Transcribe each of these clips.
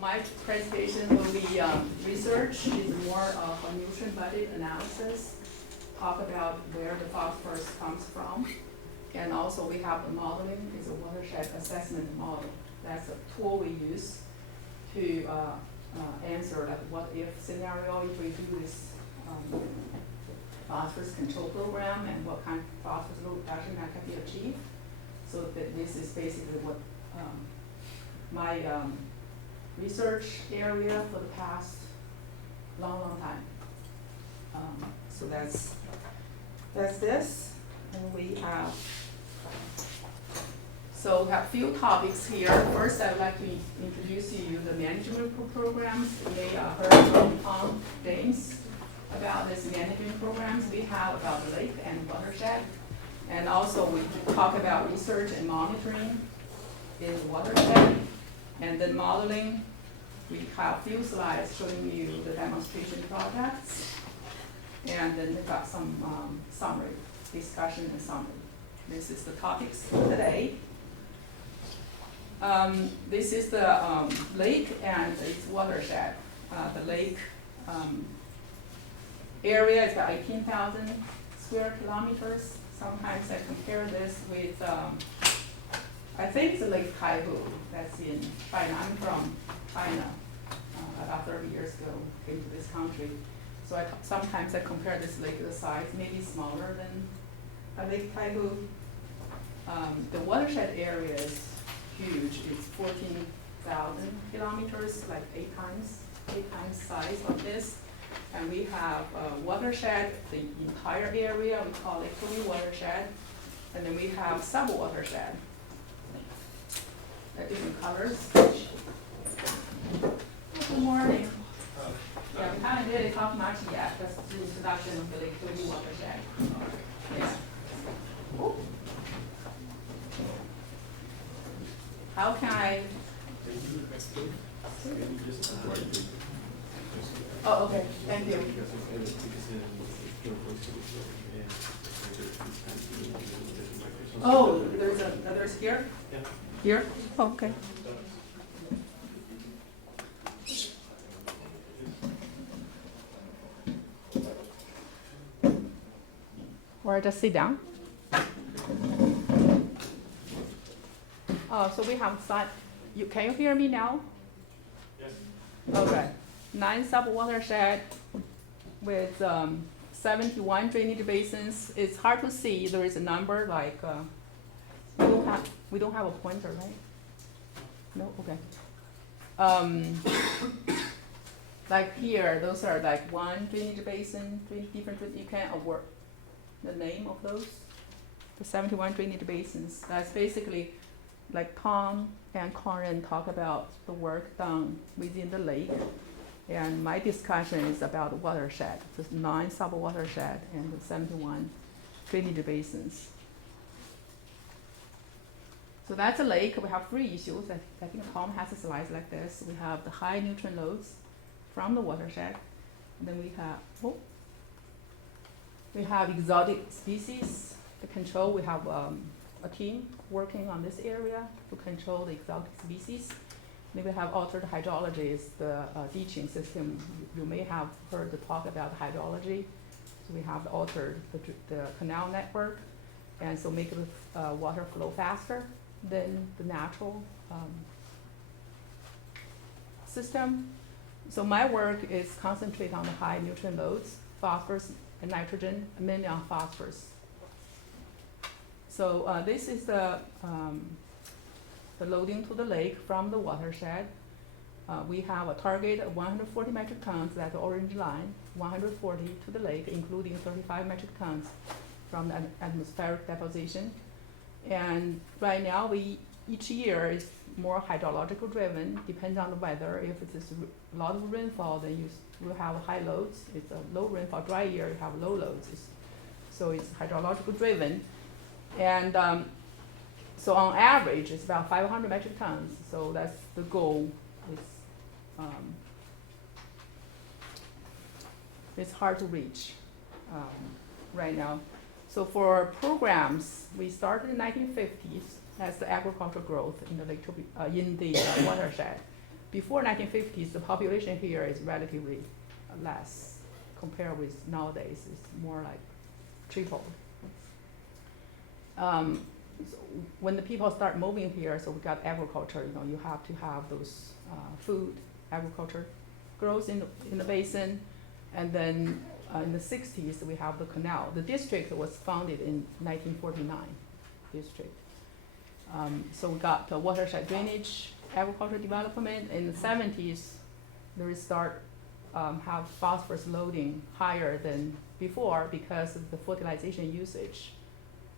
my presentation will be research, is more of a nutrient budget analysis, talk about where the phosphorus comes from. And also we have the modeling, is a watershed assessment model. That's a tool we use to answer like what if scenario if we do this phosphorus control program and what kind of phosphorus reduction that can be achieved. So that this is basically what my research area for the past long time. So that's this, and we have. So we have a few topics here. First, I would like to introduce you the management programs. You may heard from James about this management programs we have about the lake and watershed. And also we talk about research and monitoring in the watershed. And then modeling, we have a few slides showing you the demonstration projects. And then we've got some summary, discussion and summary. This is the topics for today. This is the lake and its watershed. The lake area is about 18,000 square kilometers. Sometimes I compare this with, I think it's Lake Taihu that's in China. I'm from China. About 30 years ago, came to this country. So sometimes I compare this lake the size, maybe smaller than Lake Taihu. The watershed area is huge. It's 14,000 kilometers, like eight times size of this. And we have watershed, the entire area, we call it fully watershed. And then we have sub-watershed. Different colors. Good morning. Yeah, we haven't really talked much yet. That's the introduction of the Lake Fully watershed. Yeah. Ooh. How can I? Oh, okay. Thank you. Oh, there's here? Yeah. Here? Oh, okay. Or just sit down. Oh, so we have side. Can you hear me now? Yes. Okay. 9 sub-watershed with 71 drainage basins. It's hard to see. There is a number like we don't have a pointer, right? No. Okay. Like here, those are like one drainage basin, 3 different. You can award the name of those. The 71 drainage basins. That's basically like Tom and Corin talk about the work done within the lake. And my discussion is about the watershed, the 9 sub-watershed and the 71 drainage basins. So that's a lake. We have 3 issues. I think Tom has a slide like this. We have the high nutrient loads from the watershed. And then we have exotic species to control. We have a team working on this area to control the exotic species. Then we have altered hydrology, is the ditching system. You may have heard the talk about hydrology. So we have altered the canal network, and so make the water flow faster than the natural system. So my work is concentrate on the high nutrient loads, phosphorus and nitrogen, mainly on phosphorus. So this is the loading to the lake from the watershed. We have a target of 140 metric tons, that's the orange line, 140 to the lake, including 35 metric tons from the atmospheric deposition. And right now, each year is more hydrological driven, depends on the weather. If it's a lot of rainfall, then you will have high loads. It's a low rainfall, dry year, you have low loads. So it's hydrological driven. And so on average, it's about 500 metric tons. So that's the goal. It's hard to reach right now. So for programs, we started in the 1950s as the agricultural growth in the watershed. before 1950s, the population here is relatively less compared with nowadays. It's more like triple. So when the people start moving here, so we got agriculture. You have to have those food agriculture grows in the basin, and then in the 60s we have the canal. The district was founded in 1949. District. So we got watershed drainage, agriculture development. In the 70s, there is start have phosphorus loading higher than before because of the fertilization usage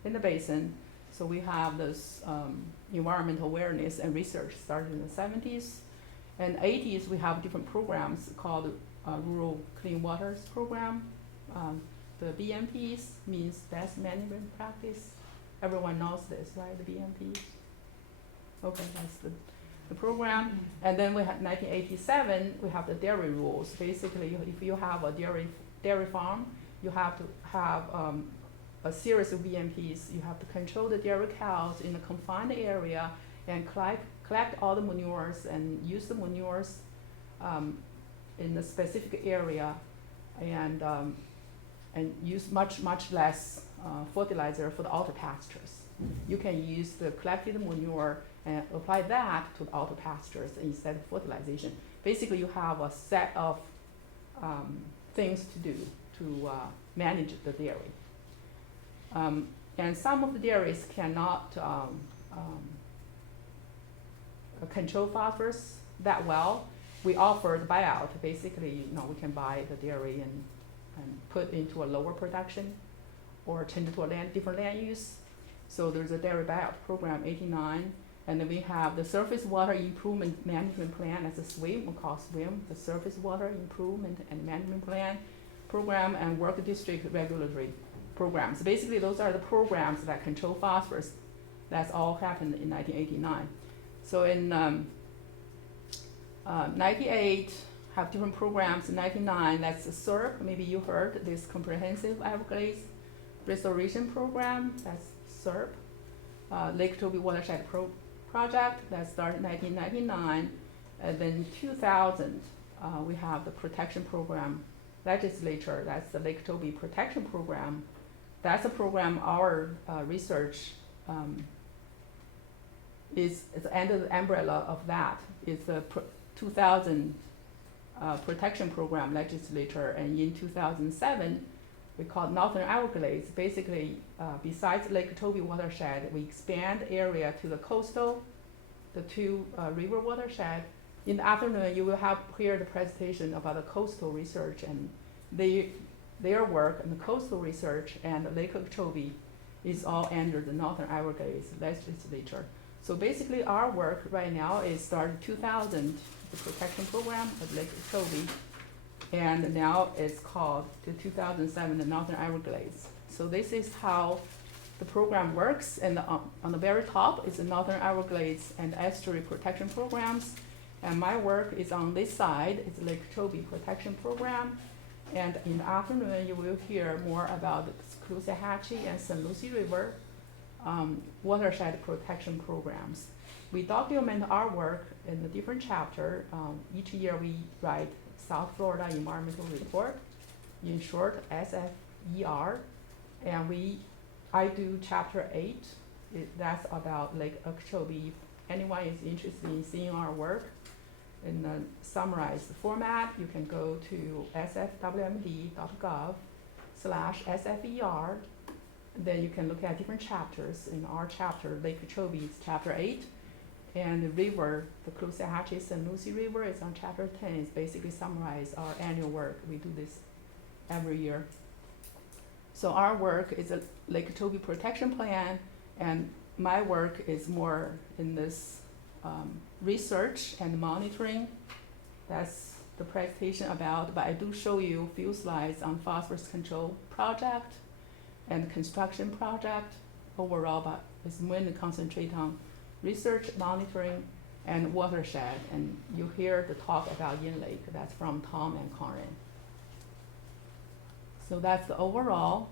in the basin. So we have this environmental awareness and research started in the 70s. And 80s, we have different programs called Rural Clean Waters Program. The BMPs means Best Management Practice. Everyone knows this, right, the BMPs? Okay, that's the program. And then we have 1987, we have the dairy rules. Basically, if you have a dairy farm, you have to have a series of BMPs. You have to control the dairy cows in a confined area and collect all the manures and use the manures in a specific area, and use much less fertilizer for the outer pastures. You can use the collected manure and apply that to the outer pastures instead of fertilization. Basically, you have a set of things to do to manage the dairy. And some of the dairies cannot control phosphorus that well. We offer the buyout. Basically, we can buy the dairy and put into a lower production or change it to a different land use. So there's a dairy buyout program, 89. And then we have the Surface Water Improvement Management Plan. That's a SWIM, we call SWIM, the Surface Water Improvement and Management Plan program, and Work District Regulatory Programs. Basically, those are the programs that control phosphorus. That's all happened in 1989. So in 98, have different programs. In 99, that's the SERP. Maybe you heard this Comprehensive Everglades Restoration Program. That's SERP. Lake Toby Watershed Project that started in 1999. And then 2000, we have the Protection Program legislature. That's the Lake Toby Protection Program. That's a program our research is under the umbrella of that. It's the 2000 Protection Program legislature, and in 2007, we called Northern Everglades. Basically, besides Lake Toby watershed, we expand area to the coastal, the two river watershed. In the afternoon, you will have hear the presentation about the coastal research and their work in the coastal research, and Lake Okeechobee is all under the Northern Everglades legislature. So basically, our work right now is started 2000, the protection program of Lake Okeechobee, and now it's called the 2007 the Northern Everglades. So this is how the program works, and on the very top is the Northern Everglades and Estuary Protection Programs, and my work is on this side. It's Lake Okeechobee Protection Program, and in the afternoon you will hear more about the Caloosahatchee and St. Lucie River watershed protection programs. We document our work in a different chapter. Each year we write South Florida Environmental Report, in short SFER, and I do chapter 8. That's about Lake Okeechobee. If anyone is interested in seeing our work in the summarized format, you can go to sfwmd.gov/SFER. Then you can look at different chapters. In our chapter, Lake Okeechobee is chapter 8, and the river, the Caloosahatchee St. Lucie River, is on chapter 10. It's basically summarize our annual work. We do this every year. So our work is a Lake Okeechobee Protection Plan, and my work is more in this research and monitoring. That's the presentation about, but I do show you a few slides on phosphorus control project and construction project overall, but it's mainly concentrate on research, monitoring, and watershed. And you hear the talk about Yin Lake. That's from Tom and Karen. So that's the overall.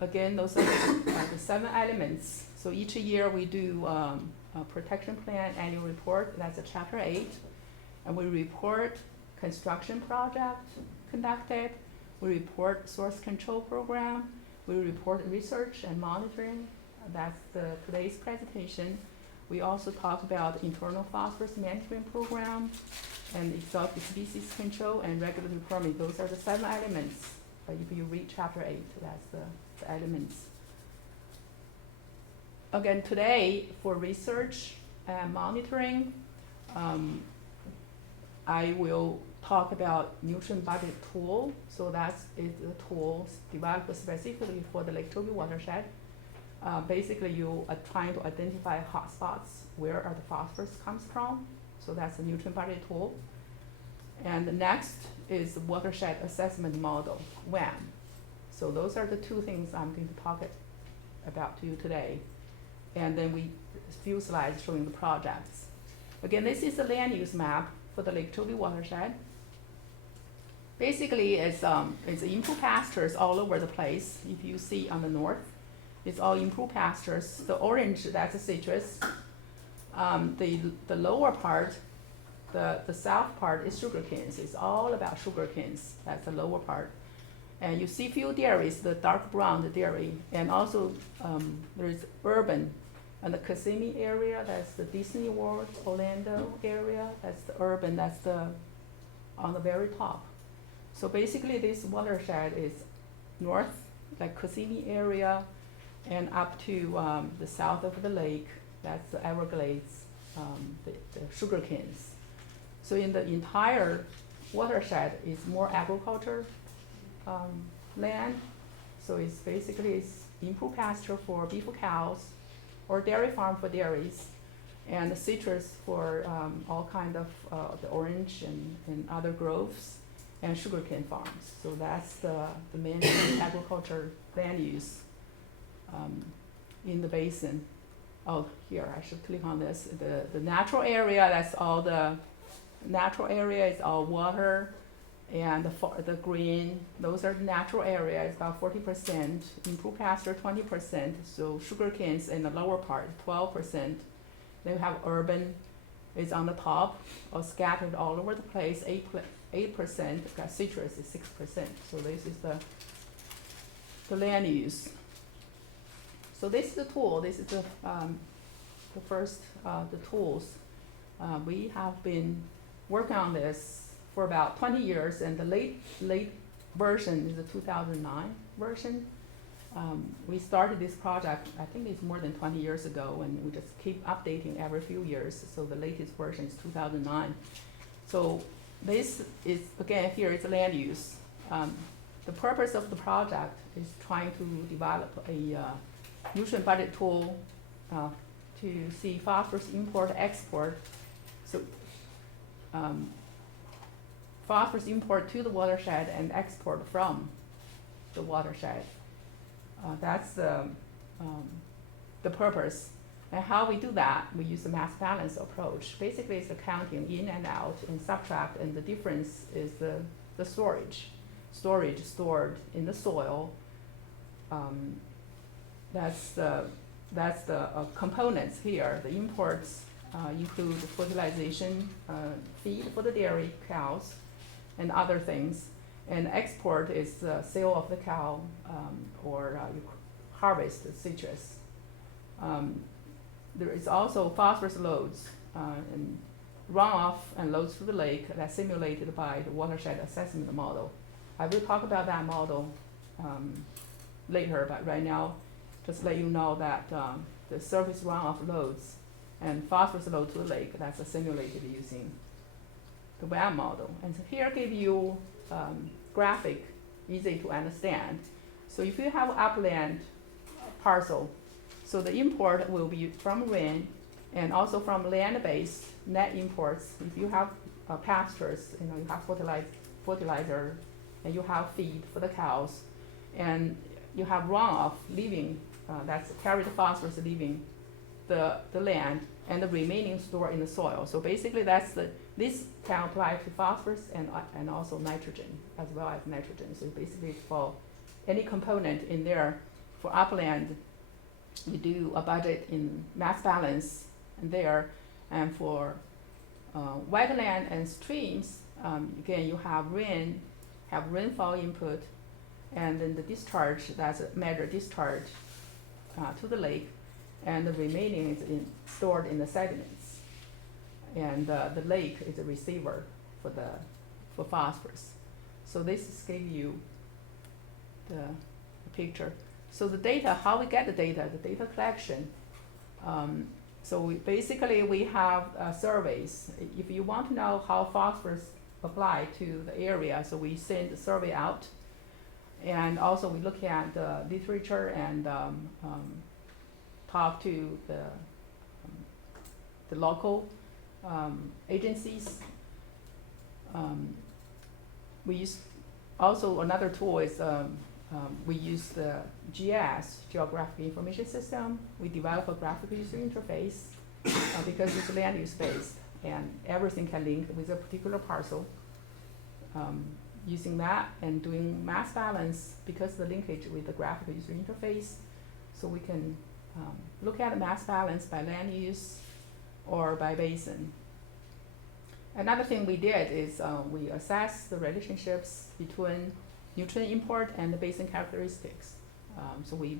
Again, those are the 7 elements. So each year we do a protection plan annual report, that's a chapter 8. And we report construction project conducted, we report source control program, we report research and monitoring. That's today's presentation. We also talk about internal phosphorus management program and exotic species control and regulatory permit. Those are the 7 elements. If you read chapter 8, that's the elements. Again, today for research and monitoring, I will talk about nutrient budget tool. So that's a tool developed specifically for the Lake Toby watershed. Basically, you are trying to identify hotspots where the phosphorus comes from. So that's a nutrient budget tool. And the next is the watershed assessment model, WAM. So those are the 2 things I'm going to talk about to you today. And then a few slides showing the projects. Again, this is the land use map for the Lake Toby watershed. Basically, it's improved pastures all over the place. If you see on the north, it's all improved pastures. The orange, that's a citrus. The lower part, the south part is sugar canes. It's all about sugar canes. That's the lower part. And you see few dairies, the dark brown dairy, and also there's urban. And the Kissimmee area, that's the Disney World, Orlando area, that's the urban, that's on the very top. So basically this watershed is north, like Kissimmee area, and up to the south of the lake, that's the Everglades, the sugar canes. So in the entire watershed is more agriculture land. So it's basically improved pasture for beef cows, or dairy farm for dairies, and the citrus for all kind of the orange and other groves, and sugarcane farms. So that's the main agriculture land use in the basin. Oh, here, I should click on this. The natural area, that's all the natural area is all water, and the green, those are the natural areas, about 40%, improved pasture 20%, so sugar canes in the lower part, 12%. Then we have urban, is on the top, or scattered all over the place, 8%, got citrus is 6%. So this is the land use. So this is the tool, this is the first, the tools. We have been working on this for about 20 years, and the late version is the 2009 version. We started this project, I think it's more than 20 years ago, and we just keep updating every few years. So the latest version is 2009. So this is, again, here it's land use. The purpose of the project is trying to develop a nutrient budget tool to see phosphorus import, export. So phosphorus import to the watershed and export from the watershed. That's the purpose. And how we do that, we use the mass balance approach. Basically, it's the counting in and out and subtract, and the difference is the storage. Storage stored in the soil. That's the components here. The imports include fertilization, feed for the dairy cows, and other things. And export is the sale of the cow, or you harvest the citrus. There is also phosphorus loads and runoff and loads to the lake that's simulated by the watershed assessment model. I will talk about that model later, but right now, just let you know that the surface runoff loads and phosphorus load to the lake, that's simulated using the WAM model. And so here I give you graphic, easy to understand. So if you have upland parcel, so the import will be from rain and also from land-based net imports. If you have pastures, you have fertilizer, and you have feed for the cows, and you have runoff leaving, that's carried phosphorus leaving the land, and the remaining stored in the soil. So basically this can apply to phosphorus and also nitrogen, as well as nitrogen. So basically it's for any component in there for upland you do a budget in mass balance and there, and for wetland and streams, again, you have rainfall input, and then the discharge, that's a measured discharge to the lake, and the remaining is stored in the sediments. And the lake is a receiver for phosphorus. So this is give you the picture. So the data, how we get the data collection. So we have surveys. If you want to know how phosphorus apply to the area, so we send the survey out. And also we look at the literature and talk to the local agencies. We use also another tool is we use the GIS, Geographic Information System. We develop a graphical user interface because it's land use based and everything can link with a particular parcel. Using that and doing mass balance because of the linkage with the graphical user interface, so we can look at the mass balance by land use or by basin. Another thing we did is we assess the relationships between nutrient import and the basin characteristics. So we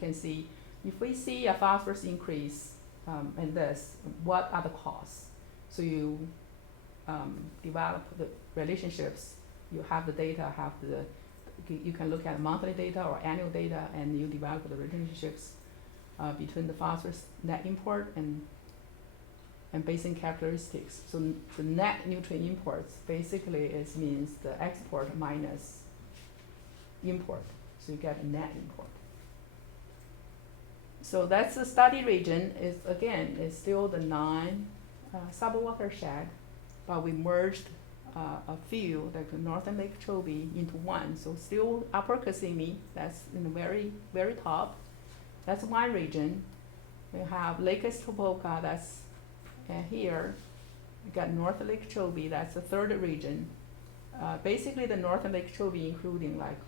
can see if we see a phosphorus increase in this, what are the costs? So you develop the relationships. You have the data, you can look at monthly data or annual data, and you develop the relationships between the phosphorus net import and basin characteristics. So the net nutrient imports basically means the export minus import. So you get a net import. So that's the study region. Is still the 9 sub-watershed, but we merged a few, like northern Lake Chobe, into one. So still Upper Kissimmee, that's in the very, very top. That's one region. We have Lake Estopoka, that's here. We got North Lake Chobe, that's the third region. Basically the Northern Lake Chobe including like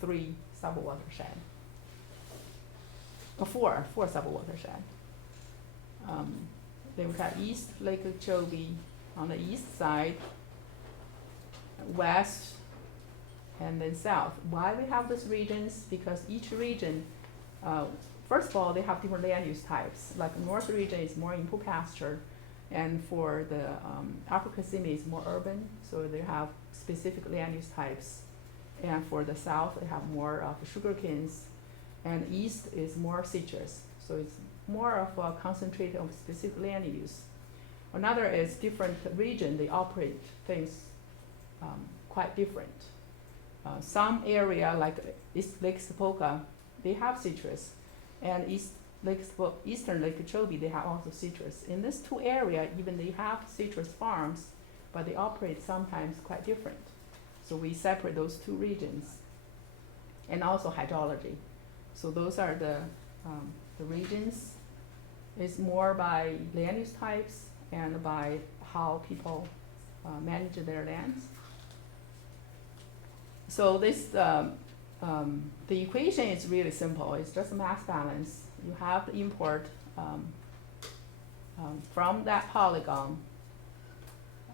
3 sub-watershed. Four sub-watershed. Then we got East Lake Chobe on the east side, west, and then south. Why we have these regions? Because each region, first of all, they have different land use types. Like the north region is more input pasture, and for the Upper Kissimmee is more urban, so they have specific land use types. And for the south, they have more of sugar canes, and east is more citrus, so it's more of a concentrated on specific land use. Another is different region, they operate things quite different. Some area like East Lake Estopoka, they have citrus, and Eastern Lake Chobe, they have also citrus. In these two areas, even they have citrus farms, but they operate sometimes quite different. So we separate those two regions, and also hydrology. So those are the regions. It's more by land use types and by how people manage their lands. So this the equation is really simple. It's just mass balance. You have the import from that polygon.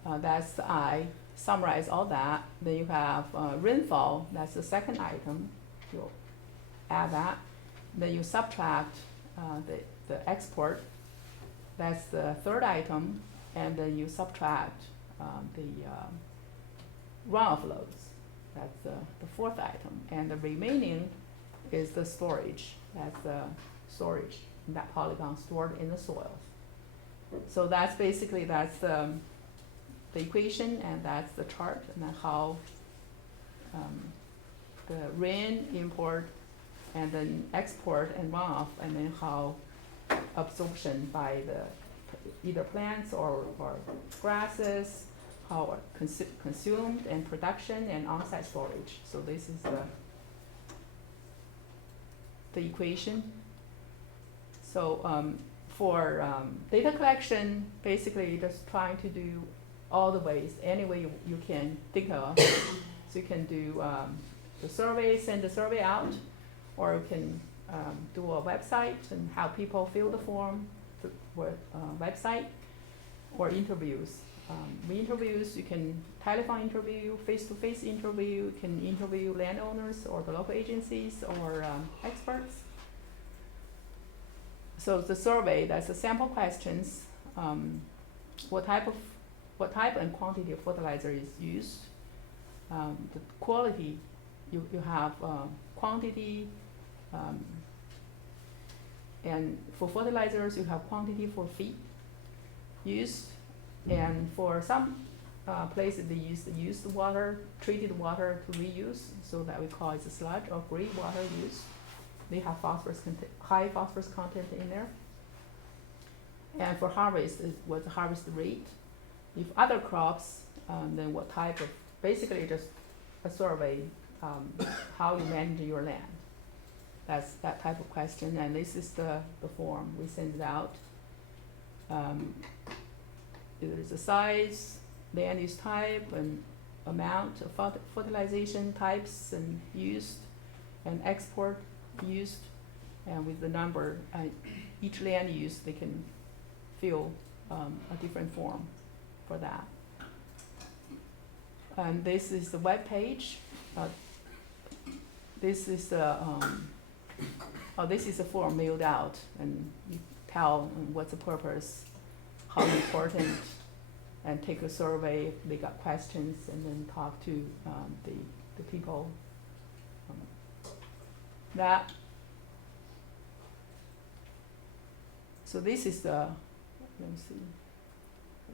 That's the I. Summarize all that. Then you have rainfall. That's the second item. You add that. Then you subtract the export. That's the third item. And then you subtract the runoff loads. That's the fourth item. And the remaining is the storage. That's the storage in that polygon stored in the soil. So that's basically the equation, and that's the chart, and then how the rain import and then export and runoff, and then how absorption by the either plants or grasses, how consumed and production and on-site storage. So this is the equation. So for data collection, basically just trying to do all the ways, any way you can think of. So you can do the survey, send the survey out, or you can do a website and have people fill the form with website or interviews. Interviews, you can telephone interview, face-to-face interview, you can interview landowners or the local agencies or experts. So the survey, that's the sample questions, what type and quantity of fertilizer is used, the quality, you have quantity, and for fertilizers you have quantity for feed used, and for some places they use the used water, treated water to reuse, so that we call it sludge or gray water use. They have high phosphorus content in there. And for harvest, is what's the harvest rate. If other crops, then what type of, basically just a survey, how you manage your land. That's that type of question, and this is the form we send it out. There's the size, land use type, and amount of fertilization types and used, and export used, and with the number, each land use, they can fill a different form for that. And this is the web page. This is the this is a form mailed out, and you tell what's the purpose, how important, and take a survey if they got questions, and then talk to the people. So this is the, let me see.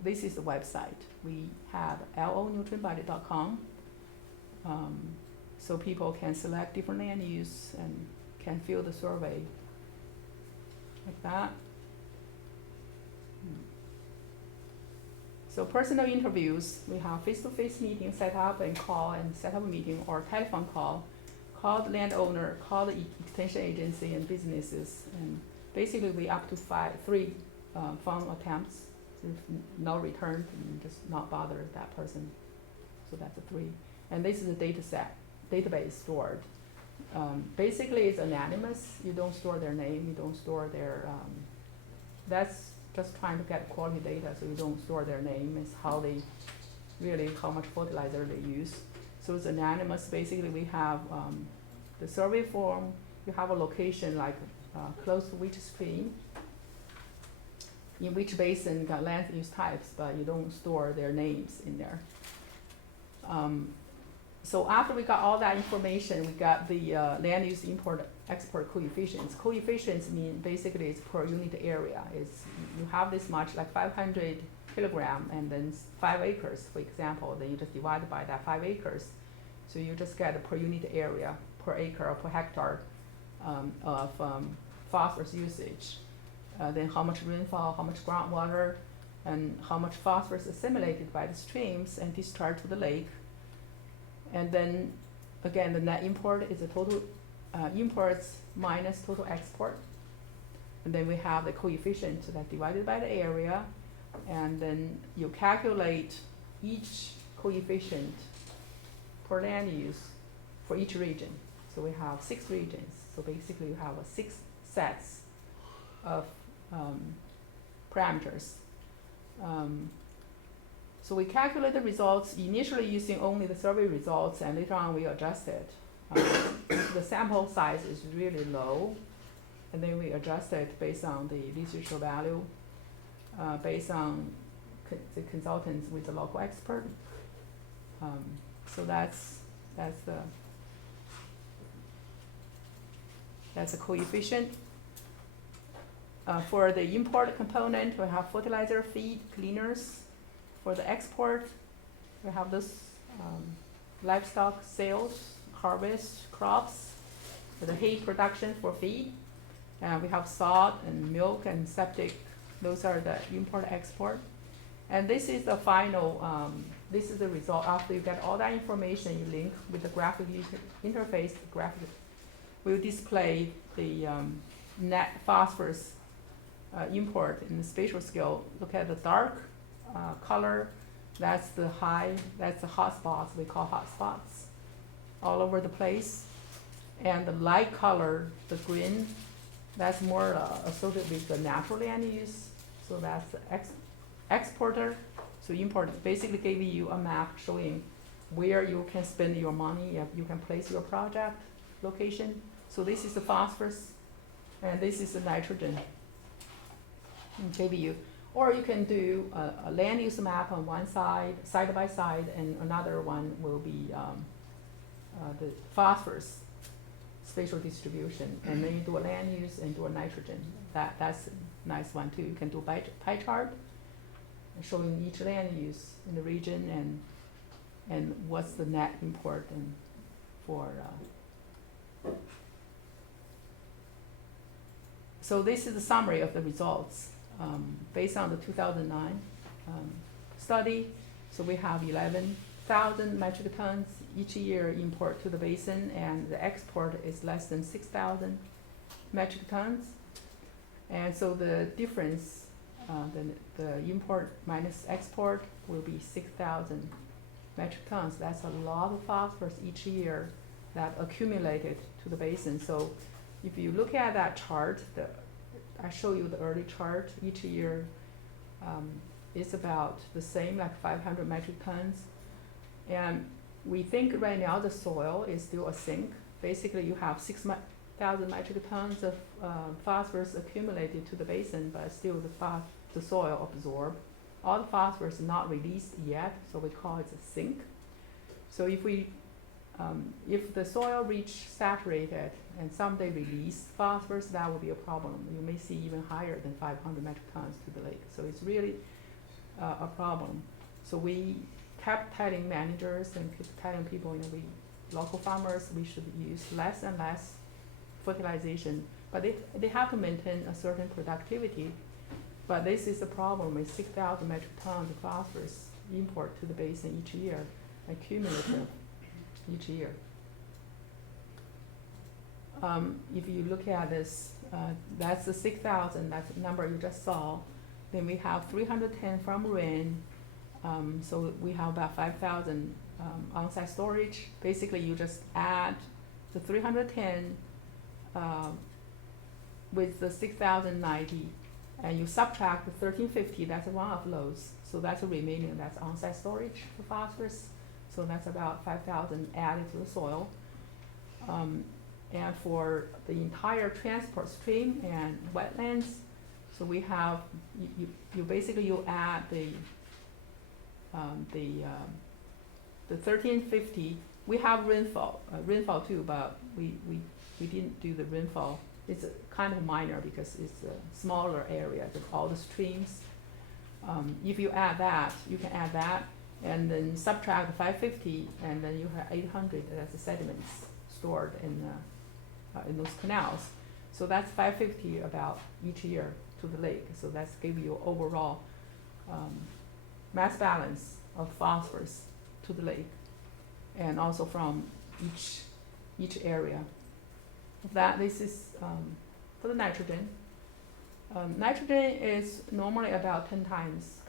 This is the website. We have lonutrientbudget.com. So people can select different land use and can fill the survey like that. So personal interviews, we have face-to-face meeting set up and call and set up a meeting or telephone call. Call the landowner, call the extension agency and businesses, and basically we up to 3 phone attempts. If no return, then just not bother that person. So that's a 3. And this is a database stored. Basically it's anonymous. You don't store their name, you don't store their, that's just trying to get quality data, so you don't store their name. It's how much fertilizer they use. So it's anonymous. Basically we have the survey form, you have a location like close to which stream, in which basin got land use types, but you don't store their names in there. So after we got all that information, we got the land use import-export coefficients. Coefficients mean basically it's per unit area. It's, you have this much, like 500 kilogram, and then 5 acres, for example, then you just divide it by that 5 acres. So you just get a per unit area, per acre or per hectare of phosphorus usage. Then how much rainfall, how much groundwater, and how much phosphorus assimilated by the streams and discharged to the lake. And then again, the net import is the total imports minus total export. And then we have the coefficient that's divided by the area, and then you calculate each coefficient per land use for each region. So we have 6 regions. So basically you have 6 sets of parameters. So we calculate the results initially using only the survey results, and later on we adjust it. The sample size is really low, and then we adjust it based on the literature value, based on the consultants with the local expert. So that's the coefficient. For the import component, we have fertilizer, feed, cleaners. For the export, we have this livestock sales, harvest, crops. For the hay production for feed, we have salt and milk and septic. Those are the import-export. And this is the final, this is the result. After you get all that information, you link with the graphic interface. The graphic will display the net phosphorus import in the spatial scale. Look at the dark color, that's the high, that's the hot spots, we call hot spots, all over the place. And the light color, the green, that's more associated with the natural land use. So that's the exporter. So import basically gave you a map showing where you can spend your money, you can place your project location. So this is the phosphorus, and this is the nitrogen. Gave you, or you can do a land use map on one side, side by side, and another one will be the phosphorus spatial distribution, and then you do a land use and do a nitrogen. That's a nice one too. You can do pie chart showing each land use in the region and what's the net import and for. So this is the summary of the results based on the 2009 study. So we have 11,000 metric tons each year import to the basin, and the export is less than 6,000 metric tons. And so the difference, the import minus export will be 6,000 metric tons. That's a lot of phosphorus each year that accumulated to the basin. So if you look at that chart, I show you the early chart each year. It's about the same, like 500 metric tons. And we think right now the soil is still a sink. Basically, you have 6,000 metric tons of phosphorus accumulated to the basin, but still the soil absorb. All the phosphorus is not released yet, so we call it a sink. So if the soil reach saturated and someday release phosphorus, that will be a problem. You may see even higher than 500 metric tons to the lake. So it's really a problem. So we kept telling managers and kept telling people, local farmers, we should use less and less fertilization, but they have to maintain a certain productivity. But this is the problem with 6,000 metric tons of phosphorus import to the basin each year, accumulative each year. If you look at this, that's the 6,000, that's the number you just saw. Then we have 310 from rain. So we have about 5,000 on-site storage. Basically, you just add the 310 with the 6,090, and you subtract the 1,350. That's one of those. So that's the remaining. That's on-site storage for phosphorus. So that's about 5,000 added to the soil. And for the entire transport stream and wetlands, so we have you basically you add the 1,350. We have rainfall too, but we didn't do the rainfall. It's kind of minor because it's a smaller area of all the streams. If you add that, you can add that, and then subtract the 550, and then you have 800 as the sediments stored in those canals. So that's 550 about each year to the lake. So that's give you overall mass balance of phosphorus to the lake, and also from each area. This is for the nitrogen. Nitrogen is normally about 10 times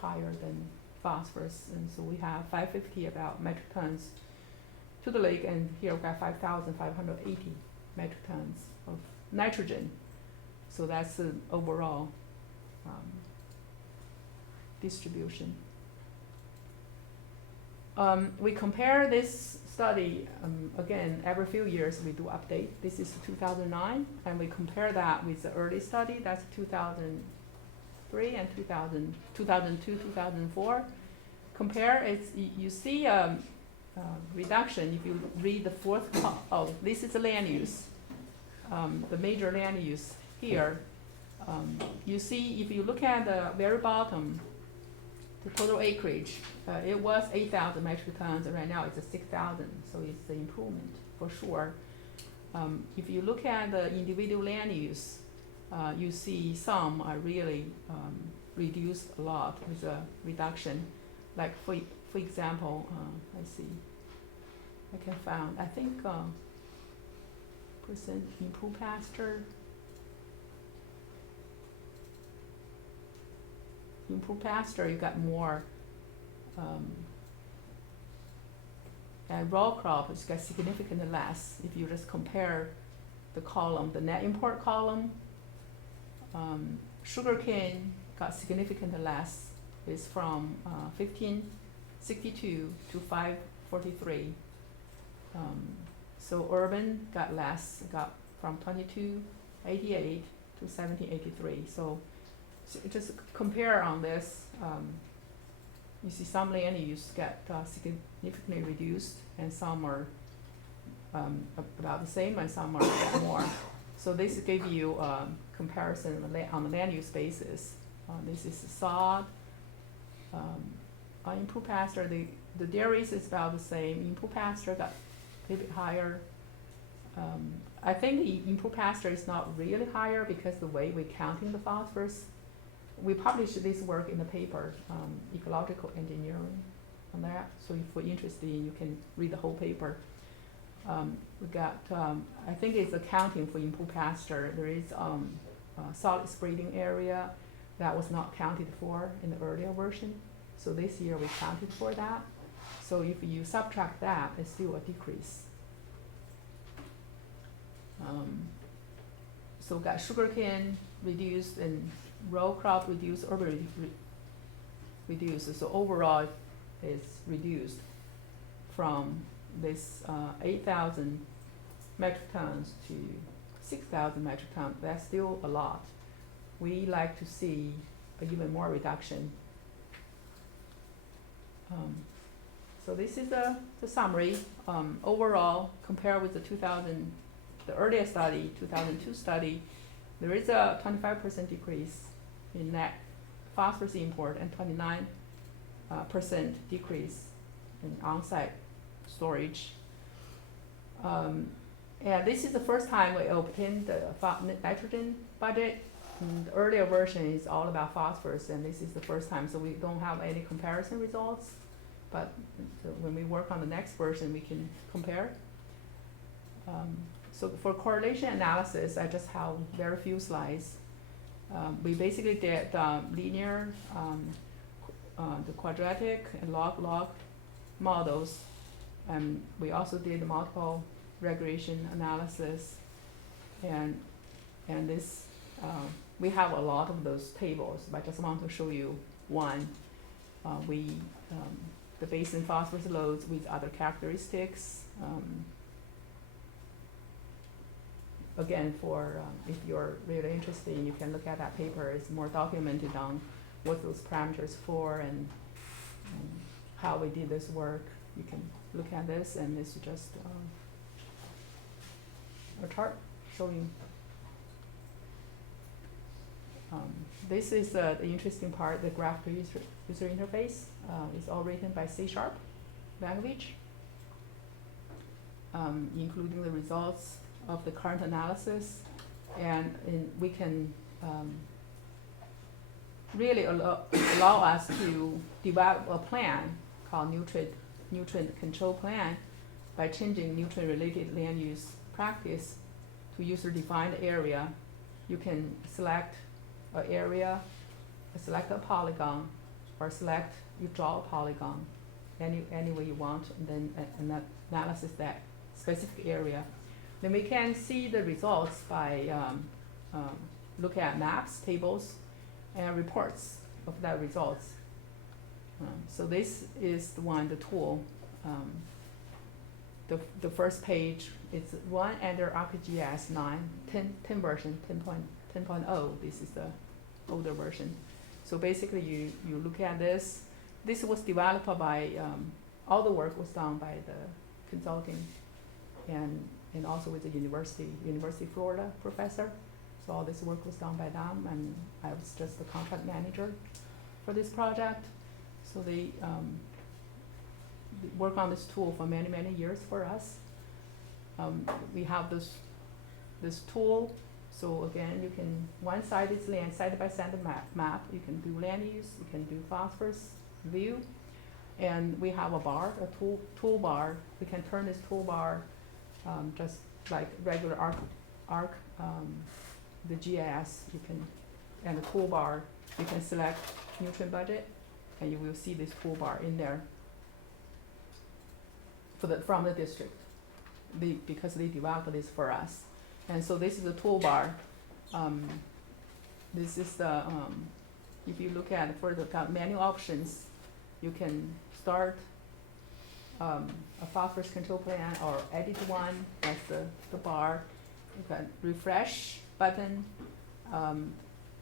higher than phosphorus, and so we have 550 about metric tons to the lake, and here we've got 5,580 metric tons of nitrogen. So that's the overall distribution. We compare this study, again, every few years we do update. This is 2009, and we compare that with the early study, that's 2003 and 2002, 2004. Compare, you see reduction if you read the fourth, this is the land use, the major land use here. You see, if you look at the very bottom, the total acreage, it was 8,000 metric tons, and right now it's 6,000, so it's an improvement for sure. If you look at the individual land use, you see some are really reduced a lot with a reduction. Like for example, let's see, I can find, I think percent improved pasture. Improved pasture, you got more And raw crop is got significantly less. If you just compare the column, the net import column, sugarcane got significantly less. It's from 1562 to 543. So urban got less, got from 2288 to 1783. So just compare on this. You see some land use get significantly reduced, and some are about the same, and some are more. So this give you comparison on the land use basis. This is sod. On improved pasture, the dairies is about the same. Improved pasture got a little bit higher. I think the improved pasture is not really higher because the way we're counting the phosphorus. We published this work in the paper, ecological engineering, on that. So if you're interested, you can read the whole paper. We got, I think it's accounting for improved pasture. There is a solid spreading area that was not counted for in the earlier version. So this year we counted for that. So if you subtract that, it's still a decrease. So got sugarcane reduced and row crop reduced, urban reduced. So overall it's reduced from this 8,000 metric tons to 6,000 metric tons. That's still a lot. We like to see even more reduction. So this is the summary. Overall, compared with the earlier study, 2002 study, there is a 25% decrease in net phosphorus import and 29% decrease in on-site storage. And this is the first time we obtained the nitrogen budget. The earlier version is all about phosphorus, and this is the first time, so we don't have any comparison results. But so when we work on the next version, we can compare. So for correlation analysis, I just have very few slides. We basically did linear, the quadratic, and log models. And we also did multiple regression analysis. And this, we have a lot of those tables, but I just want to show you one. The basin phosphorus loads with other characteristics. Again, if you're really interested, you can look at that paper. It's more documented on what those parameters for and how we did this work. You can look at this, and it's just a chart showing. This is the interesting part, the graphical user interface. It's all written by C# language, including the results of the current analysis, and we can really allow us to develop a plan called nutrient control plan by changing nutrient-related land use practice to user-defined area. You can select an area, select a polygon, or you draw a polygon any way you want, and then an analysis that specific area. Then we can see the results by look at maps, tables, and reports of that results. So this is the tool. The first page is one under ArcGIS 10 version, 10.0. This is the older version. So basically you look at this. This was developed by, all the work was done by the consulting and also with the University of Florida professor. So all this work was done by them, and I was just the contract manager for this project. So they work on this tool for many, many years for us. We have this tool. So again, you can, one side is land side-by-side map. You can do land use, you can do phosphorus view. And we have a bar, a toolbar. We can turn this toolbar just like regular ARC, the GIS, and the toolbar, you can select nutrient budget, and you will see this toolbar in there. from the district. Because they developed this for us. And so this is the toolbar. This is the, if you look at for the menu options, you can start a phosphorus control plan or edit one, that's the bar. You can refresh button,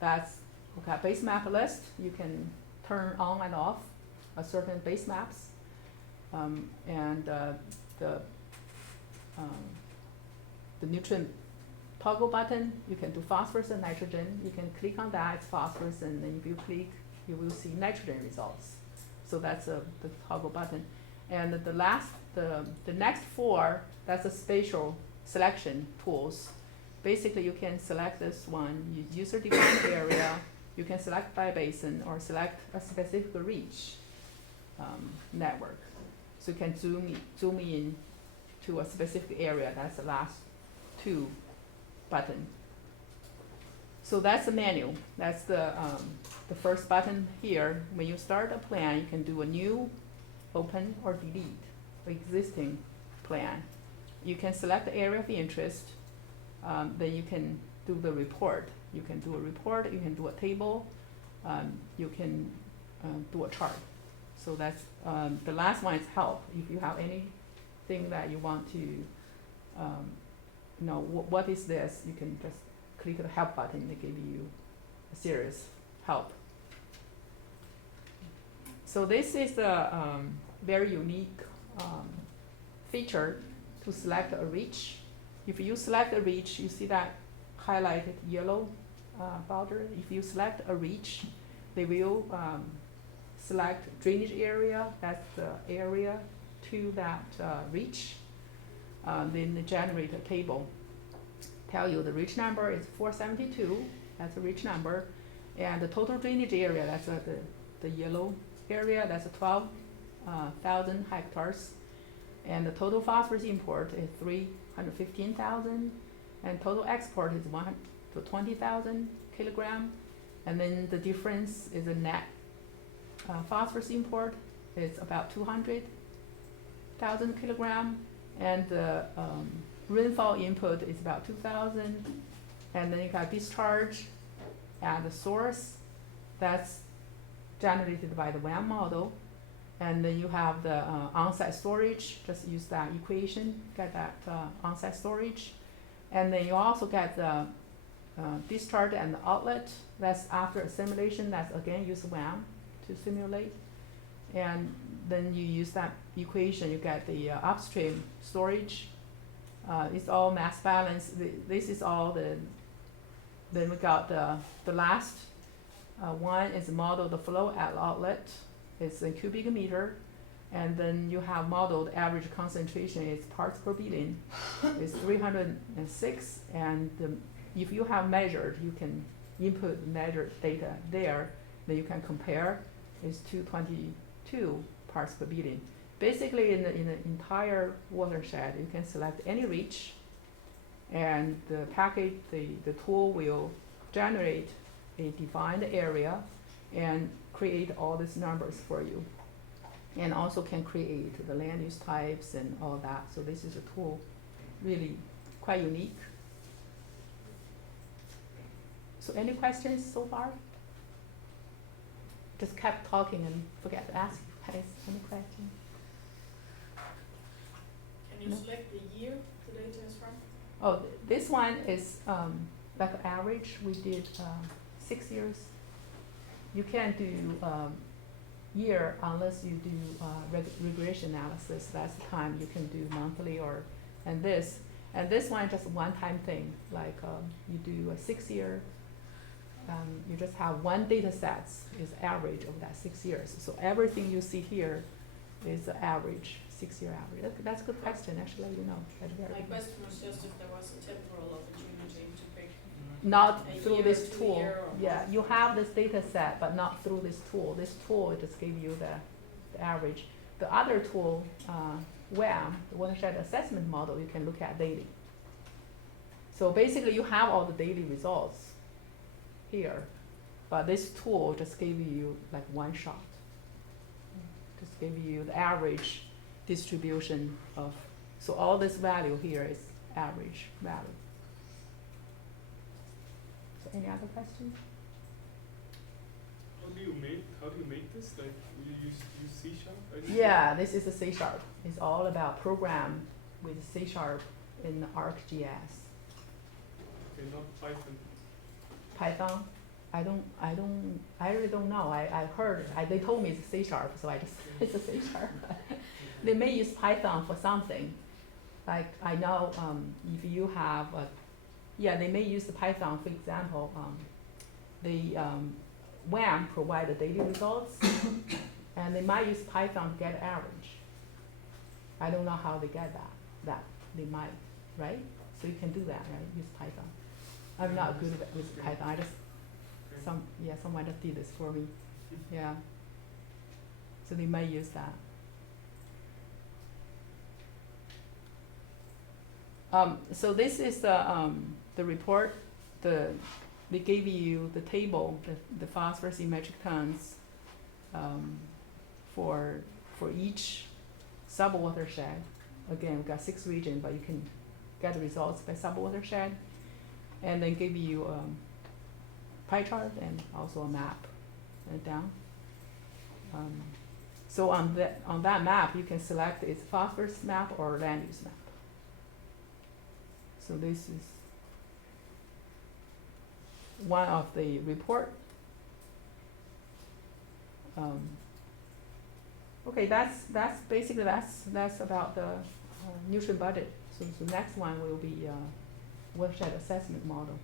that's okay, base map list. You can turn on and off a certain base maps. The nutrient toggle button, you can do phosphorus and nitrogen. You can click on that, it's phosphorus, and then if you click, you will see nitrogen results. So that's the toggle button. And the next four, that's a spatial selection tools. Basically, you can select this one, user-defined area. You can select by basin or select a specific reach network. So you can zoom in to a specific area. That's the last two button. So that's the menu. That's the first button here. When you start a plan, you can do a new, open, or delete existing plan. You can select the area of interest. Then you can do the report. You can do a report. You can do a table. You can do a chart. So that's the last one is help. If you have anything that you want to know what is this, you can just click the help button. They give you a serious help. So this is a very unique feature to select a reach. If you select a reach, you see that highlighted yellow border. If you select a reach, they will select drainage area. That's the area to that reach. Then they generate a table. Tell you the reach number is 472. That's the reach number. And the total drainage area, that's the yellow area, that's 12,000 hectares. And the total phosphorus import is 315,000. And total export is 120,000 kilogram. And then the difference is the net phosphorus import is about 200,000 kilogram. And the rainfall input is about 2,000. And then you got discharge at the source. That's generated by the WAM model. And then you have the on-site storage. Just use that equation, get that on-site storage. And then you also get the discharge and the outlet. That's after assimilation. That's again use WAM to simulate. And then you use that equation. You get the upstream storage. It's all mass balance. This is all the. Then we got the last one is model the flow at outlet. It's in cubic meter. And then you have modeled average concentration is parts per billion. It's 306. And if you have measured, you can input measured data there. Then you can compare. It's 222 parts per billion. Basically, in the entire watershed, you can select any reach, and the package, the tool will generate a defined area and create all these numbers for you, and also can create the land use types and all that. So this is a tool, really quite unique. So any questions so far? Just kept talking and forget to ask you guys any questions. Can you select the year the data is from? Oh, this one is like an average. We did 6 years. You can't do year unless you do regression analysis. That's the time you can do monthly and this one just one-time thing. Like you do a 6 year. You just have one data set is average of that 6 years. So everything you see here is the average, 6 year average. That's a good question, actually, you know. My question was just if there was a temporal opportunity to pick. Not through this tool. Yeah, you have this data set, but not through this tool. This tool just gives you the average. The other tool, WAM, the watershed assessment model, you can look at daily. So basically, you have all the daily results here, but this tool just gave you like one shot. Just give you the average distribution of, so all this value here is average value. So any other questions? How do you make this? Like, will you use C#? Yeah, this is a C#. It's all about program with C# in ArcGIS. Okay, not Python. Python, I really don't know. I heard, they told me it's C#, so I just, it's a C#. They may use Python for something. Like I know if you have they may use the Python, for example, the WAM provide the daily results, and they might use Python to get average. I don't know how they get that they might, right? So you can do that, right? Use Python. I'm not good with Python. I just someone just did this for me. Yeah. So they might use that. So this is the report. They gave you the table, the phosphorus in metric tons for each sub-watershed. Again, we've got 6 regions, but you can get the results by sub-watershed. And then give you pie chart and also a map down. So on that map, you can select its phosphorus map or land use map. So this is one of the report. Okay, that's basically that's about the nutrient budget. So next one will be watershed assessment model.